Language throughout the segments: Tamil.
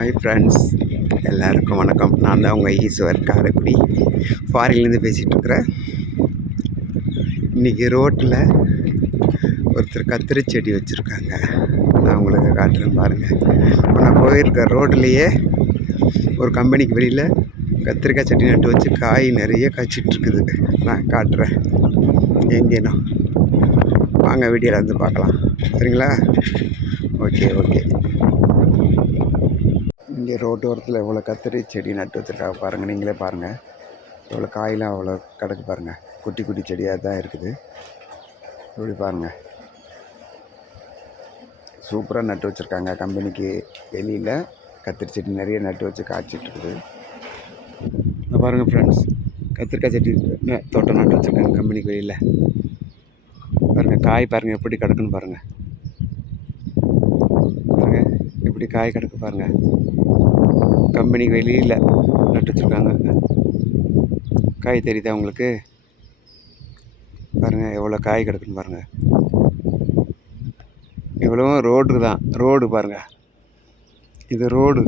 ஹாய் ஃப்ரெண்ட்ஸ் எல்லாருக்கும் வணக்கம். நான் தான் உங்கள் ஈஸ்வர் காரைக்குடி. ஃபாரின்லேருந்து பேசிகிட்ருக்குறேன் இன்றைக்கி ரோட்டில் ஒருத்தர் கத்திரி செடி வச்சுருக்காங்க. நான் உங்களுக்கு காட்டுறேன் பாருங்கள் இப்போ நான் போயிருக்க ரோட்லேயே ஒரு கம்பெனிக்கு வெளியில் கத்திரிக்காய் செடி நட்டு வச்சு காய் நிறைய காய்ச்சிட்ருக்குது நான் காட்டுறேன். எங்கேனா வாங்க வீடியோவில் வந்து பார்க்கலாம். சரிங்களா? Okay okay. இங்கே ரோட்டோரத்தில் எவ்வளோ கத்திரி செடி நட்டு வச்சுருக்காங்க பாருங்கள் நீங்களே பாருங்கள் எவ்வளோ காயெலாம் அவ்வளோ கிடக்கு பாருங்கள் குட்டி குட்டி செடியாக தான் இருக்குது. இப்படி பாருங்கள் சூப்பராக நட்டு வச்சுருக்காங்க. கம்பெனிக்கு வெளியில் கத்திரி செடி நிறைய நட்டு வச்சு காய்ச்சிட்டு இருக்குது பாருங்கள் ஃப்ரெண்ட்ஸ் கத்திரிக்காய் செடி தோட்டம் நட்டு வச்சுருக்காங்க கம்பெனிக்கு வெளியில். பாருங்கள் காய் பாருங்கள் எப்படி கிடக்குன்னு பாருங்கள் இப்படி காய் கிடக்கு பாருங்கள் கம்பெனிக்கு வெளியில் நட்டு வச்சுருக்காங்க காய் தெரியுதா உங்களுக்கு? பாருங்கள் எவ்வளோ காய் கிடக்குன்னு பாருங்கள் இவ்வளவும் ரோடு தான். ரோடு பாருங்கள் இது ரோடு.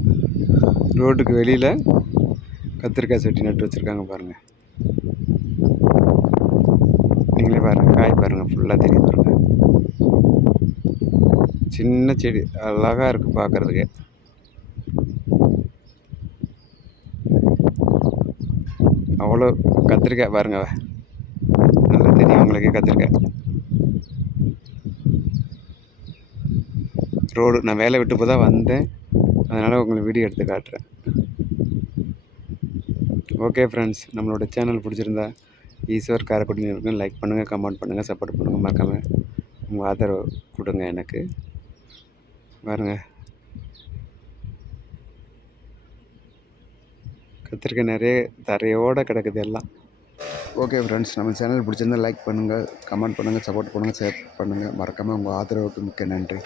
ரோட்டுக்கு வெளியில் கத்திரிக்காய் செட்டி நட்டு வச்சுருக்காங்க பாருங்கள் நீங்களே பாருங்கள் காய் பாருங்கள் ஃபுல்லாக தெரியும் பாருங்கள் சின்ன செடி அழகாக இருக்குது பார்க்குறதுக்கு அவ்வளோ கத்திரிக்காய் பாருங்க நல்லா தெரியும் உங்களுக்கு கத்திரிக்காய். ரோடு நான் வேலை விட்டு இப்போ தான் வந்தேன். அதனால் உங்களுக்கு வீடியோ எடுத்து காட்டுறேன். ஓகே ஃப்ரெண்ட்ஸ் நம்மளோட சேனல் பிடிச்சிருந்தா ஈஸ்வர் காரைக்குடி இருக்குன்னு லைக் பண்ணுங்கள் கமெண்ட் பண்ணுங்கள் சப்போர்ட் பண்ணுங்கள் மறக்காமல் உங்கள் ஆதரவு கொடுங்க எனக்கு. பாருங்க. கத்திரிக்காய் நிறைய தரையோடு கிடக்குது எல்லாம். ஓகே ஃப்ரெண்ட்ஸ் நம்ம சேனல் பிடிச்சிருந்தா லைக் பண்ணுங்கள் கமெண்ட் பண்ணுங்கள் சப்போர்ட் பண்ணுங்கள் ஷேர் பண்ணுங்கள் மறக்காமல் உங்கள் ஆதரவுக்கு மிக்க நன்றி.